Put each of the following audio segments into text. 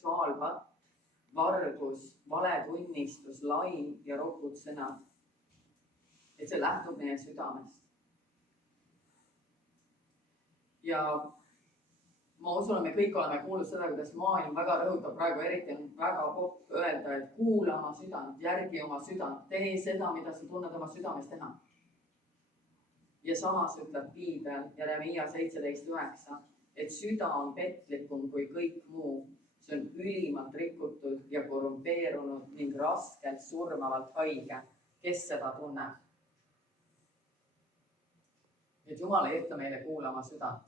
seksuaalpatt, vargus, valetunnistus, laim ja rokud sõnad. Et see lähtub meie südamest. Ja ma usun, et me kõik oleme kuulnud seda, kuidas maailm väga rõhutab praegu, eriti on väga popp öelda, et kuula oma südant, järgi oma südant, tee seda, mida sa tunned oma südames teha. Ja samas ütleb Piibel Jeremiia 17:9, et süda on petlikum kui kõik muu. See on ülimalt rikutud ja korrumpeerunud ning raskelt surmavalt haige. Kes seda tunneb? Et Jumal ei ütle meile kuula oma südant.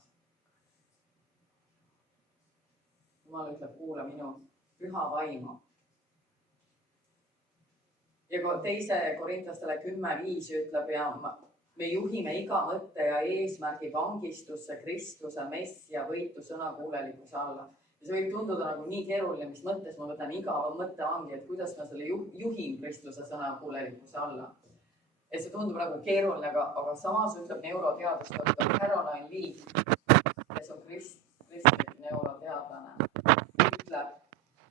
Jumal ütleb, kuula minu püha vaimu. Ja 2. Korintlastele 10:5 ütleb, ja me juhime iga mõtte ja eesmärgi vangistusse Kristuse messia võitu sõnakuulelikkuse alla. Ja see võib tunduda nagu nii keeruline, mis mõttes ma võtan iga mõtte vangi, et kuidas ma selle juhin Kristuse sõnakuulelikkuse alla. Et see tundub nagu keeruline, aga samas ütleb neuroteadus doktor Caroline Lee, kes on kristlik neuroteadlane, ütleb,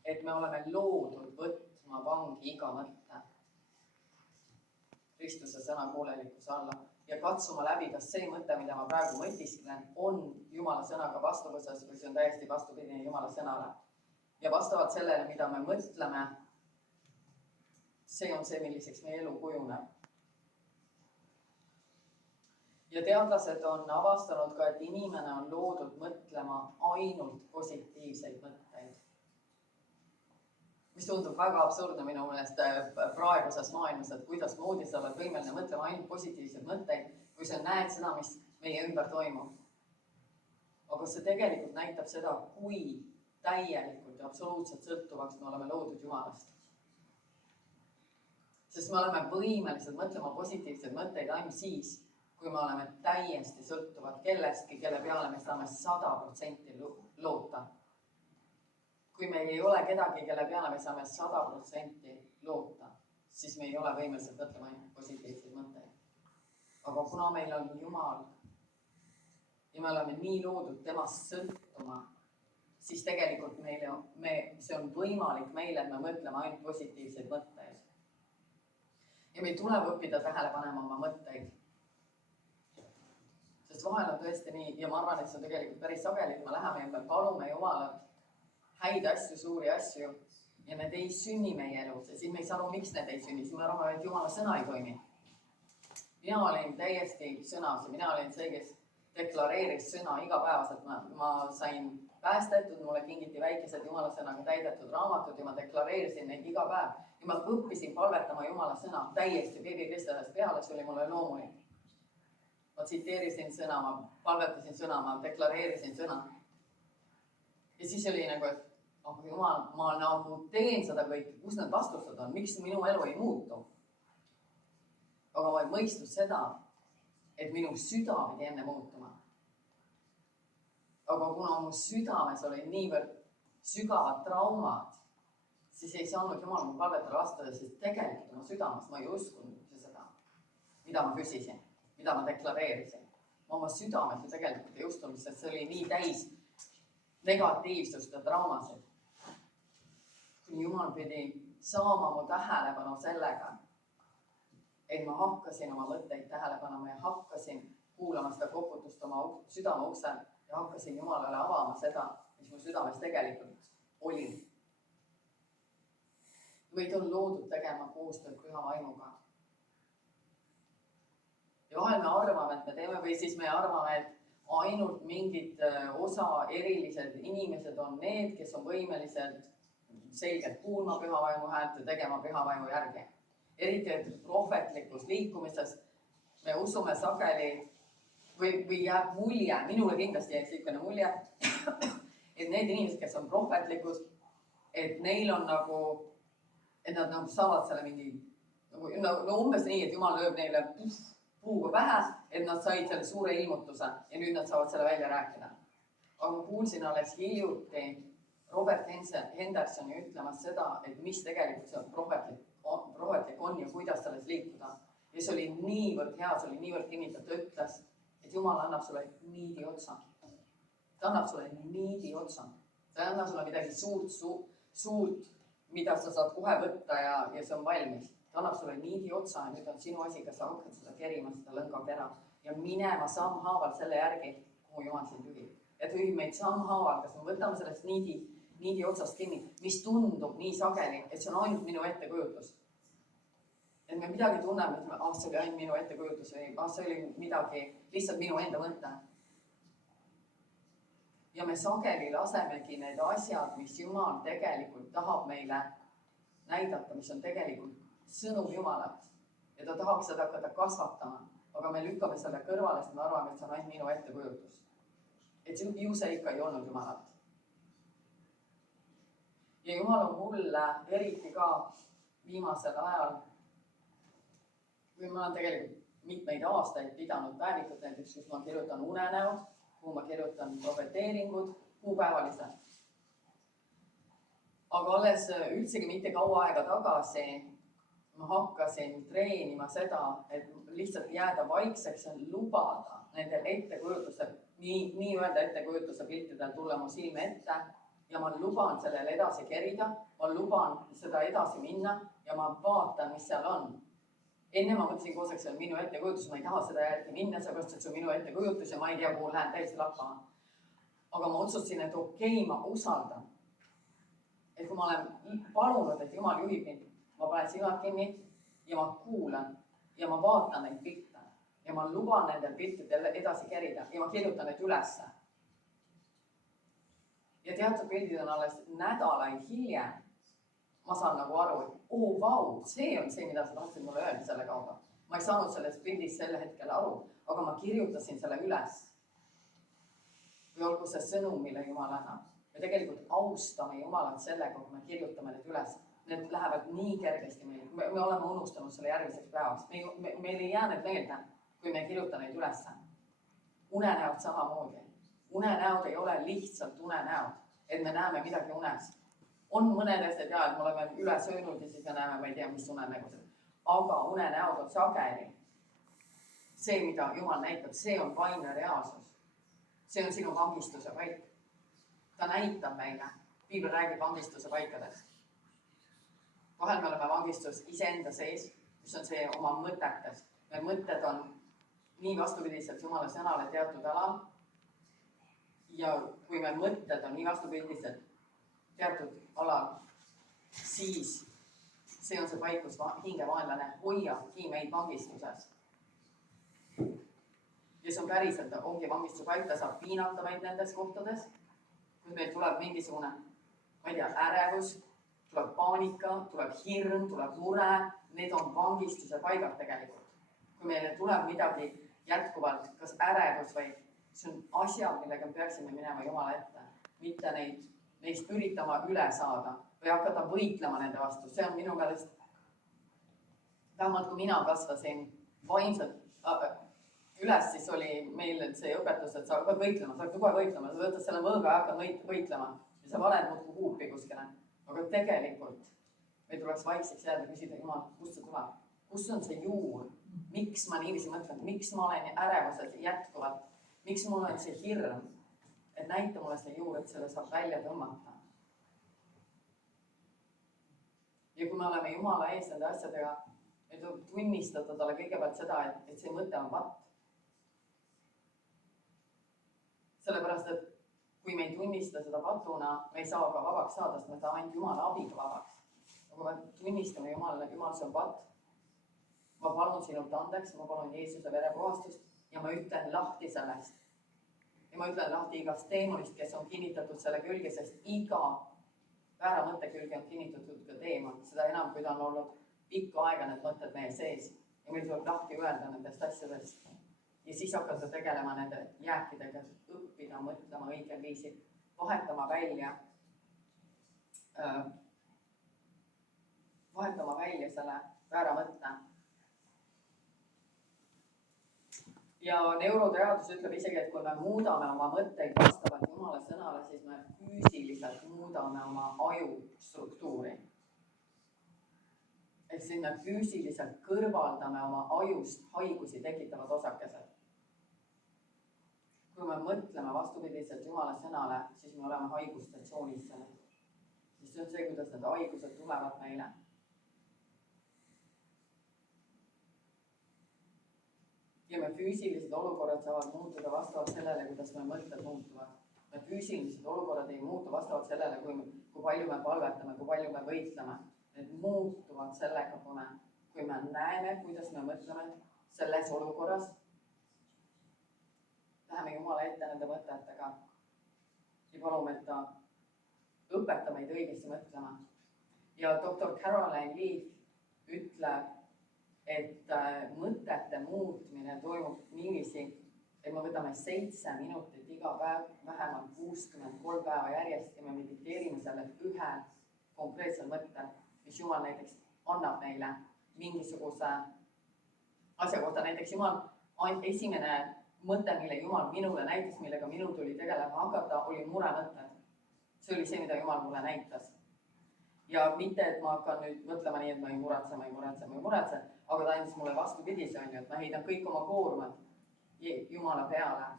et me oleme loodud võtma vangi iga mõtte Kristuse sõnakuulelikkuse alla ja katsuma läbi, kas see mõte, mida ma praegu mõtisklen, on Jumala sõnaga vastavuses või see on täiesti vastupidine Jumala sõnale. Ja vastavalt sellele, mida me mõtleme, see on see, milliseks meie elu kujuneb. Ja teadlased on avastanud ka, et inimene on loodud mõtlema ainult positiivseid mõtteid. Mis tundub väga absurdne minu meelest praeguses maailmas, et kuidas moodi sa oled võimeline mõtlema ainult positiivseid mõtteid, kui sa näed seda, mis meie ümber toimub. Aga see tegelikult näitab seda, kui täielikult ja absoluutselt sõltuvaks me oleme loodud Jumalast. Sest me oleme võimelised mõtlema positiivseid mõtteid ainult siis, kui me oleme täiesti sõltuvad kellestki, kelle peale me saame 100% loota. Kui meil ei ole kedagi, kelle peale me saame 100% loota, siis me ei ole võimelised mõtlema ainult positiivseid mõtteid. Aga kuna meil on Jumal ja me oleme nii loodud temast sõltuma, siis tegelikult see on võimalik meile, et me mõtleme ainult positiivseid mõtteid. Ja meil tuleb õppida tähele panema oma mõtteid. Sest vahel on tõesti nii, ja ma arvan, et see on tegelikult päris sageli, et me läheme ja me palume Jumalat häid asju, suuri asju, ja need ei sünni meie elus. Ja siis me ei saa aru, miks need ei sünni. Siis me arvame, et Jumala sõna ei toimi. Mina olin täiesti sõnas ja mina olin see, kes deklareeris sõna igapäevaselt. Ma sain päästetud, mulle kingiti väikesed Jumala sõnaga täidetud raamatud ja ma deklareerisin neid iga päev. Ja ma õppisin palvetama Jumala sõna täiesti beebi Kristadest peale, see oli mulle loomulik. Ma tsiteerisin sõna, ma palvetasin sõna, ma deklareerisin sõna. Ja siis oli nagu, et Jumal, ma nagu teen seda kõike, kus need vastused on, miks minu elu ei muutu. Aga ma ei mõistnud seda, et minu süda pidi enne muutuma. Aga kuna mu südames oli niivõrd sügavad traumad, siis ei saanud Jumal mu palvetele vastada, sest tegelikult oma südames ma ei uskunud seda, mida ma küsisin, mida ma deklareerisin. Ma oma südames ju tegelikult ei uskunud, sest see oli nii täis negatiivsust ja traumasid. Kuni Jumal pidi saama mu tähelepanu sellega, et ma hakkasin oma mõtteid tähele panema ja hakkasin kuulama seda koputust oma südame uksel ja hakkasin Jumalale avama seda, mis mu südames tegelikult oli. Võid on loodud tegema koostööd püha vaimuga. Ja vahel me arvame, et me teeme või siis me arvame, et ainult mingid osa erilised inimesed on need, kes on võimelised selgelt kuulma püha vaimu häält ja tegema püha vaimu järgi. Eriti prohvetlikus liikumises me usume sageli või jääb mulje, minule kindlasti jääks ikka mulje, et need inimesed, kes on prohvetlikud, et neil on nagu, et nad nagu saavad selle mingi, no umbes nii, et Jumal lööb neile puuga pähe, et nad said selle suure ilmutuse ja nüüd nad saavad selle välja rääkida. Aga ma kuulsin alles hiljuti Robert Hendersoni ütlemas seda, et mis tegelikult see prohvetlik on ja kuidas selles liikuda. Ja see oli niivõrd hea, see oli niivõrd kinnitab, ta ütles, et Jumal annab sulle niidi otsa. Ta annab sulle niidi otsa. Ta ta ei anna sulle midagi suurt, mida sa saad kohe võtta ja see on valmis. Ta annab sulle niidi otsa ja nüüd on sinu asi, kas sa hakkad seda kerima, seda lõngakera ja minema sammhaaval selle järgi, kuhu Jumal sind juhib. Et juhib meid sammhaaval, kas me võtame sellest niidi otsast kinni, mis tundub nii sageli, et see on ainult minu ettekujutus. Et me midagi tunneme, et see oli ainult minu ettekujutus või see oli midagi lihtsalt minu enda mõte. Ja me sageli lasemegi need asjad, mis Jumal tegelikult tahab meile näidata, mis on tegelikult sõnum Jumalalt. Ja ta tahaks seda hakata kasvatama, aga me lükkame selle kõrvale, sest me arvame, et see on ainult minu ettekujutus. Et ju see ikka ei olnud Jumalalt. Ja Jumal on mulle eriti ka viimasel ajal, kui ma olen tegelikult mitmeid aastaid pidanud päevikut, näiteks kus ma kirjutan unenäod, kuhu ma kirjutan profeteeringud, kuupäevaliselt. Aga alles üldsegi mitte kaua aega tagasi ma hakkasin treenima seda, et lihtsalt jääda vaikseks ja lubada nendel ettekujutuse, nii-öelda ettekujutuse piltidel tulla mu silme ette ja ma luban sellele edasi kerida, ma luban seda edasi minna ja ma vaatan, mis seal on. Enne ma mõtlesin koos, et see on minu ettekujutus, ma ei taha seda järgi minna, sellepärast, et see on minu ettekujutus ja ma ei tea, kuhu lähen täiesti lappama. Aga ma otsustasin, et okei, ma usaldan. Et kui ma olen palunud, et Jumal juhib mind, ma panen silmad kinni ja ma kuulan ja ma vaatan neid pilte ja ma luban nendel piltidel edasi kerida ja ma kirjutan need ülesse. Ja teatud pildid on alles nädalaid hiljem. Ma saan nagu aru, et vau, see on see, mida sa tahtsid mulle öelda selle kaudu. Ma ei saanud sellest pildist selle hetkel aru, aga ma kirjutasin selle üles. Või olgu see sõnum, mille Jumal annab. Me tegelikult austame Jumalat sellega, kui me kirjutame need üles. Need lähevad nii kergesti meil. Me oleme unustanud selle järgmiseks päevaks. Meil ei jää need meelde, kui me kirjuta neid ülesse. Unenäod samamoodi. Unenäod ei ole lihtsalt unenäod, et me näeme midagi unes. On mõned asjad ja, et me oleme üle söönud ja siis me näeme, ma ei tea, mis unenägused. Aga unenäod on sageli. See, mida Jumal näitab, see on vaimne reaalsus. See on sinu vangistuse paik. Ta näitab meile. Piibel räägib vangistuse paikadest. Vahel me oleme vangistus iseenda sees, mis on see oma mõtetes. Meie mõtted on nii vastupidiselt Jumala sõnale teatud alal. Ja kui meie mõtted on nii vastupidiselt teatud alal, siis see on see paik, kus hingevaenlane hoiabki meid vangistuses. Ja see on päriselt, ongi vangistuse paik, ta saab piinata meid nendes kohtades, kui meil tuleb mingisugune, ma ei tea, ärevus, tuleb paanika, tuleb hirm, tuleb mure, need on vangistuse paigad tegelikult. Kui meile tuleb midagi jätkuvalt, kas ärevus või see on asjad, millega me peaksime minema Jumala ette, mitte neist üritama üle saada või hakata võitlema nende vastu. See on minu meelest, vähemalt kui mina kasvasin vaimselt üles, siis oli meil see õpetus, et sa hakkad võitlema, sa hakkad kohe võitlema, sa võtad selle võõga ja hakkad võitlema ja sa valed muudku huupi kuskile. Aga tegelikult meil tuleks vaikseks jääda küsida, Jumal, kust see tuleb? Kus on see juur? Miks ma niiviisi mõtlen? Miks ma olen ärevused jätkuvalt? Miks mul on see hirm? Et näita mulle see juur, et selle saab välja tõmmata. Ja kui me oleme Jumala ees nende asjadega, me tuleb tunnistada talle kõigepealt seda, et see mõte on patt. Sellepärast, et kui me ei tunnista seda patuna, me ei saa ka vabaks saada, sest me saame ainult Jumala abiga vabaks. Aga me tunnistame Jumalale, Jumal, see on patt. Ma palun sinult andeks, ma palun Jeesuse verepuhastust ja ma ütlen lahti sellest. Ja ma ütlen lahti igast teemonist, kes on kinnitatud selle külge, sest iga väära mõtte külge on kinnitatud ka teemon. Seda enam, kui ta on olnud pikka aega need mõtted meie sees. Ja meil tuleb lahti öelda nendest asjadest. Ja siis hakata tegelema nende jääkidega, õppida, mõtlema õigel viisil, vahetama välja selle väära mõtte. Ja neuroteadus ütleb isegi, et kui me muudame oma mõtteid vastavalt Jumala sõnale, siis me füüsiliselt muudame oma aju struktuuri. Ehk siis me füüsiliselt kõrvaldame oma ajust haigusi tekitavad osakesed. kui me mõtleme vastupidiselt Jumala sõnale, siis me oleme haiguste tsoonis selles. Sest see on see, kuidas need haigused tulevad meile. Ja me füüsilised olukorrad saavad muutuda vastavalt sellele, kuidas me mõtted muutuvad. Me füüsilised olukorrad ei muutu vastavalt sellele, kui palju me palvetame, kui palju me võitleme. Need muutuvad sellega, kui me näeme, kuidas me mõtleme selles olukorras. Läheme Jumala ette nende mõtetega ja palume, et ta õpeta meid õigesti mõtlema. Ja doktor Caroline Leaf ütleb, et mõtete muutmine toimub niiviisi, et me võtame 7 minutit iga päev, vähemalt 63 päeva järjest ja me mediteerime selle ühe konkreetsel mõttel, mis Jumal näiteks annab meile mingisuguse asja kohta. Näiteks Jumal esimene mõte, mille Jumal minule näitas, millega minul tuli tegelema hakata, oli muremõtted. See oli see, mida Jumal mulle näitas. Ja mitte, et ma hakkan nüüd mõtlema nii, et ma ei muretse, aga ta andis mulle vastupidise, et ma heidan kõik oma koormad Jumala peale,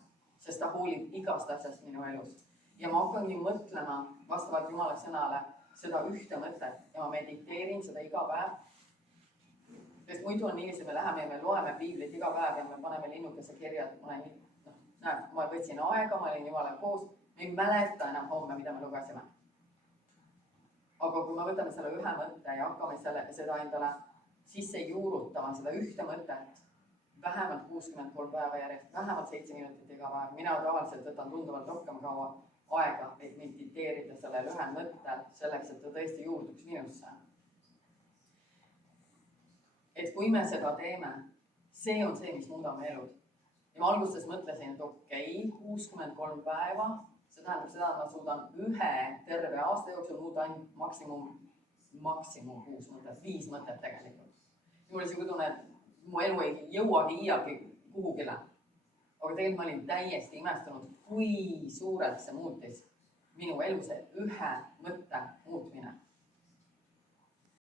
sest ta hoolib igast asjast minu elus. Ja ma hakkangi mõtlema vastavalt Jumala sõnale seda ühte mõtet ja ma mediteerin seda iga päev. Sest muidu on niiviisi, me läheme ja me loeme piiblit iga päev ja me paneme linnukese kirja, et ma võtsin aega, ma olin Jumala koos, me ei mäleta enam homme, mida me lugesime. Aga kui me võtame selle ühe mõtte ja hakkame seda endale sisse juurutama, seda ühte mõtet, vähemalt 63 päeva järjest, vähemalt 7 minutit iga päev. Mina tavaliselt võtan tunduvalt rohkem kaua aega, et mediteerida selle ühe mõttel selleks, et ta tõesti juurduks minusse. Et kui me seda teeme, see on see, mis muudab me elud. Ja ma alguses mõtlesin, et okei, 63 päeva, see tähendab seda, et ma suudan ühe terve aasta jooksul muuta ainult maksimum 6 mõtet, 5 mõtet tegelikult. Ja mul oli see tunne, et mu elu ei jõuagi iialgi kuhugile. Aga tegelikult ma olin täiesti imestunud, kui suurelt see muutis minu elu see ühe mõtte muutmine.